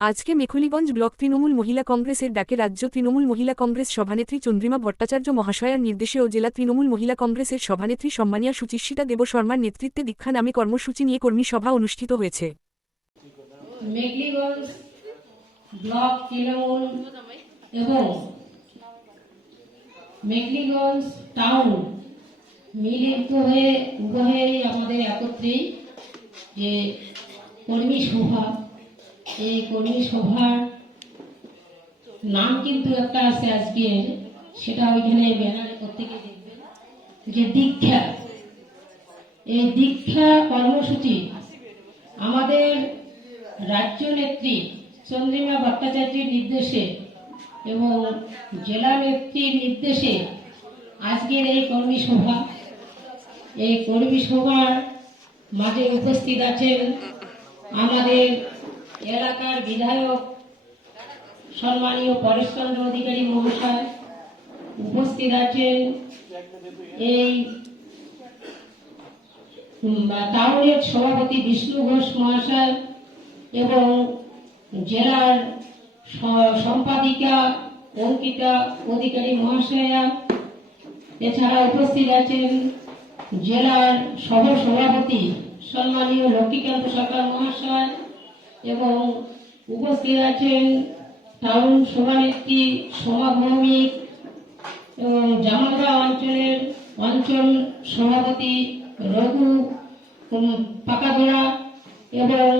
আজকে মেখলিগঞ্জ ব্লক তৃণমূল মহিলা কংগ্রেসের ডাকে রাজ্য তৃণমূল মহিলা কংগ্রেস সভানেত্রী চন্দ্রিমা ভট্টাচার্য মহাশয়ার নির্দেশে ও জেলা তৃণমূল মহিলা কংগ্রেসের সভানেত্রী সম্মানিয়া সুচিস্মিতা দেব শর্মার নেতৃত্বে দীক্ষা নামে কর্মসূচি নিয়ে কর্মী সভা অনুষ্ঠিত হয়েছে। হয়ে কর্মী সভা এই কর্মী সভার নাম কিন্তু একটা আছে আজকে, সেটা ওইখানে ব্যানারে প্রত্যেকে দেখবেন। যে দীক্ষা। এই দীক্ষা কর্মসূচি আমাদের রাজ্য নেত্রী চন্দ্রিমা ভট্টাচার্যের নির্দেশে এবং জেলা নেত্রীর নির্দেশে আজকের এই কর্মী সভা। এই কর্মী সভার মাঝে উপস্থিত আছেন আমাদের এলাকার বিধায়ক, সম্মানীয় পরেশচন্দ্র অধিকারী মহাশয় উপস্থিত আছেন এই টাউনের সভাপতি বিষ্ণু ঘোষ মহাশয় এবং জেলার সম্পাদিকা অঙ্কিতা অধিকারী মহাশয়া, এছাড়া উপস্থিত আছেন জেলার সহ সভাপতি সম্মানীয় লক্ষ্মীকান্ত সরকার মহাশয় এবং উপস্থিত আছেন টাউন সভানেত্রী সোমা এবং জামালদা অঞ্চলের অঞ্চল সভাপতি রঘু পাকাদোড়া এবং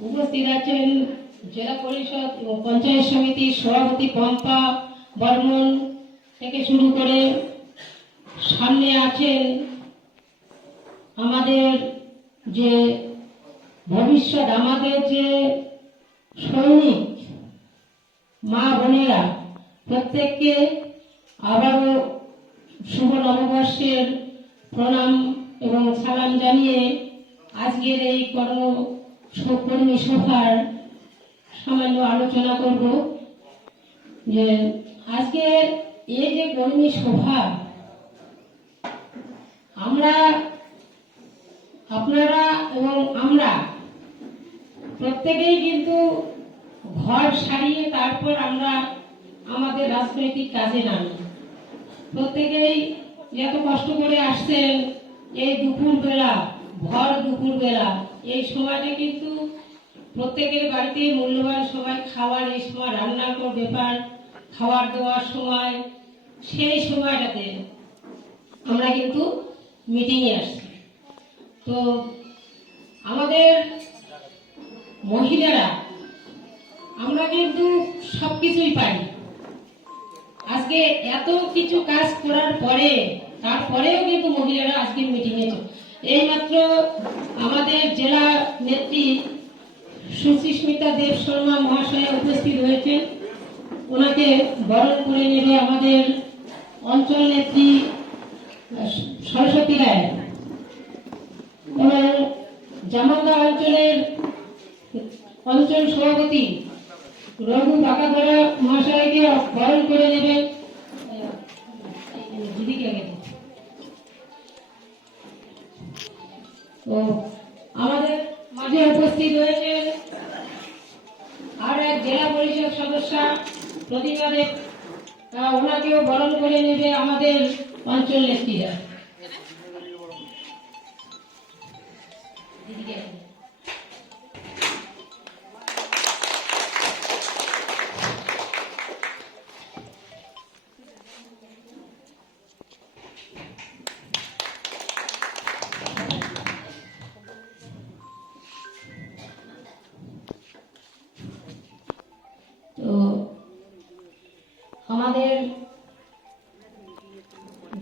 উপস্থিত আছেন জেলা পরিষদ এবং পঞ্চায়েত সমিতির সভাপতি পম্পা বর্মন থেকে শুরু করে সামনে আছেন আমাদের যে ভবিষ্যৎ আমাদের যে সৈনিক, মা বোনেরা, প্রত্যেককে আবারও শুভ নববর্ষের প্রণাম এবং সালাম জানিয়ে আজকের এই কর্ম কর্মী সভার সামান্য আলোচনা করব যে আজকে এই যে কর্মী সভা, আমরা, আপনারা এবং আমরা প্রত্যেকেই কিন্তু ঘর সারিয়ে তারপর আমরা আমাদের রাজনৈতিক কাজে নামি। প্রত্যেকেই এত কষ্ট করে আসছেন, এই দুপুর বেলা, ভর দুপুর বেলা, এই সময়টা কিন্তু প্রত্যেকের বাড়িতে মূল্যবান সময়, খাওয়ার এই সময়, রান্নার পর ব্যাপার, খাওয়ার দেওয়ার সময়, সেই সময়টাতে আমরা কিন্তু মিটিংয়ে আসছি। তো আমাদের মহিলারা, আমরা কিন্তু সব কিছুই পারি। আজকে এত কিছু কাজ করার পরে, তারপরেও কিন্তু মহিলারা আজকে মিটিংয়ে এইমাত্র আমাদের জেলা নেত্রী সুচিস্মিতা দেব শর্মা মহাশয় উপস্থিত হয়েছেন। ওনাকে বরণ করে নেবে আমাদের অঞ্চল নেত্রী সরস্বতী রায়। এবং অঞ্চলের অঞ্চল সভাপতি রঘু বাঁকাধরা মহাশয়কে বরণ করে নেবেন তো আমাদের মাঝে উপস্থিত হয়েছেন আর এক জেলা পরিষদ সদস্য প্রতিভা দেব ওনাকেও বরণ করে নেবে আমাদের অঞ্চল নেত্রীরা।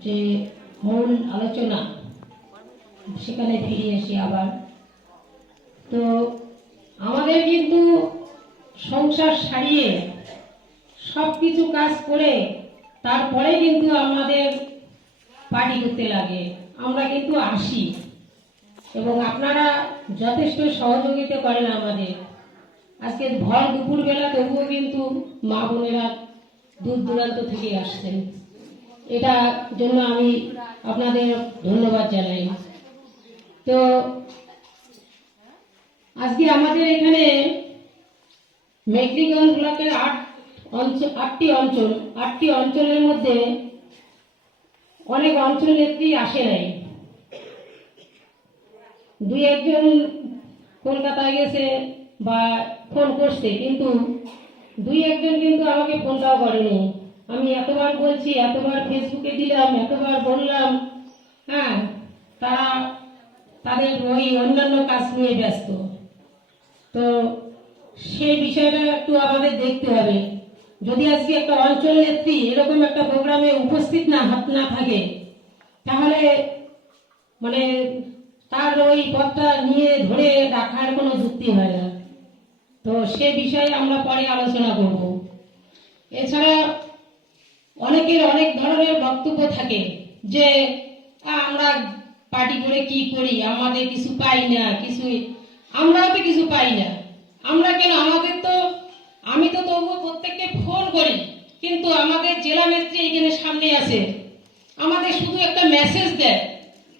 যে মূল আলোচনা, সেখানে ফিরে আসি আবার। তো আমাদের কিন্তু সংসার সারিয়ে সব কিছু কাজ করে তারপরে কিন্তু আমাদের পার্টি করতে লাগে। আমরা কিন্তু আসি। এবং আপনারা যথেষ্ট সহযোগিতা করেন আমাদের। আজকে ভর দুপুরবেলা তবুও কিন্তু মা বোনেরা দূর দূরান্ত থেকে আসছেন। এটা জন্য আমি আপনাদের ধন্যবাদ জানাই। তো আজকে আমাদের এখানে মেঘলিগঞ্জ ব্লকের আট অঞ্চল, আটটি অঞ্চল, আটটি অঞ্চলের মধ্যে অনেক অঞ্চল নেত্রী আসে নাই। দুই একজন কলকাতায় গেছে বা ফোন করছে, কিন্তু দুই একজন কিন্তু আমাকে ফোনটাও করেনি। আমি এতবার বলছি, এতবার ফেসবুকে দিলাম, এতবার বললাম হ্যাঁ তারা তাদের ওই অন্যান্য কাজ নিয়ে ব্যস্ত। তো সেই বিষয়টা একটু আমাদের দেখতে হবে। যদি আজকে একটা অঞ্চল নেত্রী এরকম একটা প্রোগ্রামে উপস্থিত না হাত না থাকে, তাহলে মানে তার ওই পথটা নিয়ে ধরে রাখার কোনো যুক্তি হয় না। তো সে বিষয়ে আমরা পরে আলোচনা করব। এছাড়া অনেকের অনেক ধরনের বক্তব্য থাকে যে আমরা পার্টি করে কি করি? আমাদের কিছু পাই না, কিছু আমরাও তো কিছু পাই না। আমরা কেন? আমাদের তো, আমি তো তবুও প্রত্যেককে ফোন করি, কিন্তু আমাদের জেলা নেত্রী এখানে সামনে আছে। আমাদের শুধু একটা মেসেজ দেয়।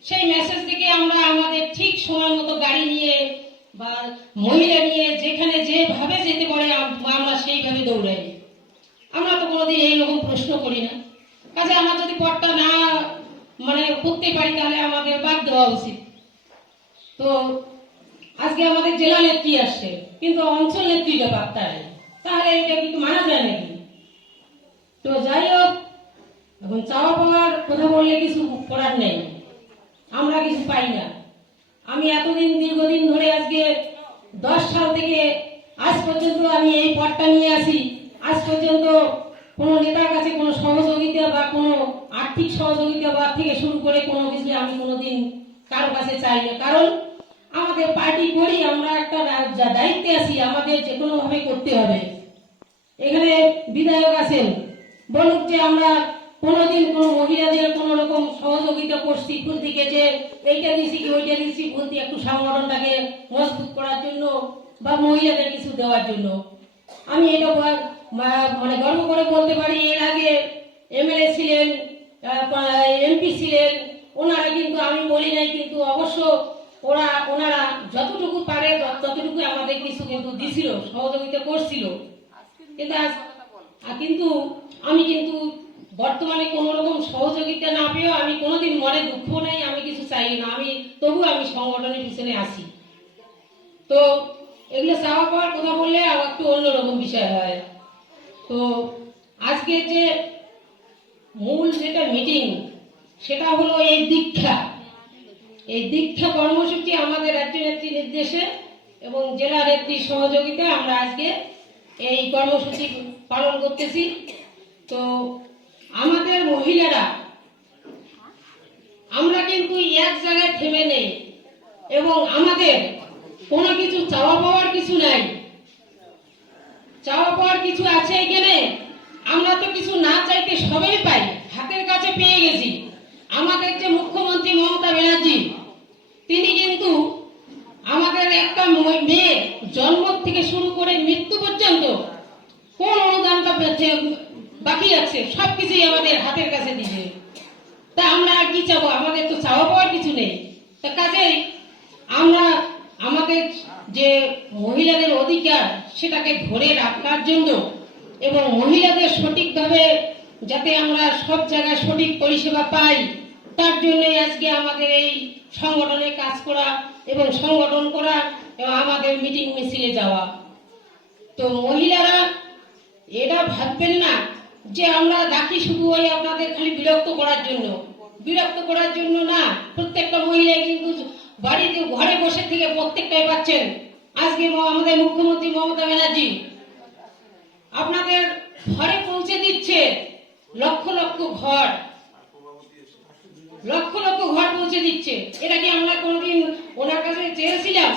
সেই মেসেজ থেকে আমরা আমাদের ঠিক সময় মতো গাড়ি নিয়ে বা মহিলা নিয়ে যেখানে যেভাবে যেতে পারে আম- আমরা সেইভাবে দৌড়াই আমরা তো কোনোদিন এইরকম প্রশ্ন করি না কাজে আমরা যদি পটটা না মানে করতে পারি তাহলে আমাদের বাদ দেওয়া উচিত। তো আজকে আমাদের জেলা নেত্রী আসছে, কিন্তু অঞ্চল নেত্রীটা পাত্তা নেই তাহলে এটা কিন্তু মানা যায় নাকি? তো যাই হোক এখন চাওয়া পাওয়ার কথা বললে কিছু করার নেই। আমরা কিছু পাই না। আমি এতদিন, দীর্ঘদিন ধরে আজকে দশ সাল থেকে আজ পর্যন্ত আমি এই পদটা নিয়ে আসি আজ পর্যন্ত কোনো নেতার কাছে কোনো সহযোগিতা বা কোনো আর্থিক সহযোগিতা বা থেকে শুরু করে কোনো কিছু আমি কোনোদিন কারও কাছে চাই না। কারণ আমাদের পার্টি করি আমরা একটা দায়িত্বে আছি, আমাদের যে কোনো ভাবে করতে হবে। এখানে বিধায়ক আছেন, বলুক যে আমরা কোনোদিন কোনো মহিলাদের কোনো রকম সহযোগিতা করছি, ফুল থেকে যে এইটা দিয়েছি কি ওইটা দিয়েছি ফুল দিয়ে একটু সংগঠনটাকে মজবুত করার জন্য বা মহিলাদের কিছু দেওয়ার জন্য। আমি এটা মানে গর্ব করে বলতে পারি, এর আগে এমএলএ ছিলেন এমপি ছিলেন ওনারা কিন্তু আমি বলি নাই, কিন্তু অবশ্য ওরা, ওনারা যতটুকু পারে ততটুকু আমাদের কিছু কিন্তু দিছিল, সহযোগিতা করছিল। কিন্তু কিন্তু আমি কিন্তু বর্তমানে কোন রকম সহযোগিতা না পেয়েও আমি কোনোদিন মনে দুঃখ নেই, আমি কিছু চাই না, আমি তবু আমি সংগঠনের পিছনে আসি তো এগুলো চাওয়া পাওয়ার কথা বললে আর একটু অন্যরকম বিষয় হয়। তো আজকে যে মূল যেটা মিটিং সেটা হলো এই দীক্ষা। এই দীক্ষা কর্মসূচি আমাদের রাজ্য নেত্রী নির্দেশে এবং জেলা নেত্রীর সহযোগিতায় আমরা আজকে এই কর্মসূচি পালন করতেছি। তো আমাদের মহিলারা, আমরা কিন্তু এক জায়গায় থেমে নেই এবং আমাদের কোনো কিছু চাওয়া পাওয়ার কিছু নাই। চাওয়া পাওয়ার কিছু আছে এখানে আমরা তো কিছু না চাইতে সবই পাই হাতের কাছে পেয়ে গেছি আমাদের যে মুখ্যমন্ত্রী মমতা ব্যানার্জি তিনি কিন্তু আমাদের একটা ম- মেয়ে জন্ম থেকে শুরু করে মৃত্যু পর্যন্ত কোন অনুদানটা পেয়েছে- বাকি আছে সবকিছুই আমাদের হাতের কাছে দিছে তা আমরা আর কি চাবো, আমাদের তো চাওয়া পাওয়ার কিছু নেই। তা কাজেই আমরা আমাদের যে মহিলাদের অধিকার, সেটাকে ধরে রাখার জন্য এবং মহিলাদের সঠিকভাবে যাতে আমরা সব জায়গায় সঠিক পরিষেবা পাই, তার জন্য আজকে আমাদের এই সংগঠনে কাজ করা এবং সংগঠন করা এবং আমাদের মিটিং মিছিলে যাওয়া। তো মহিলারা এটা ভাববেন না যে আমরা ডাকি শুধু ওই আপনাদের খালি বিরক্ত করার জন্য। বিরক্ত করার জন্য না, প্রত্যেকটা মহিলা কিন্তু বাড়িতে, ঘরে বসে থেকে প্রত্যেকটাই পাচ্ছেন। আজকে আমাদের মুখ্যমন্ত্রী মমতা ব্যানার্জি আপনাদের ঘরে পৌঁছে দিচ্ছে লক্ষ লক্ষ ঘর। লক্ষ লক্ষ ঘর পৌঁছে দিচ্ছে। এটা কি আমরা কোনোদিন ওনার কাছে চেয়েছিলাম?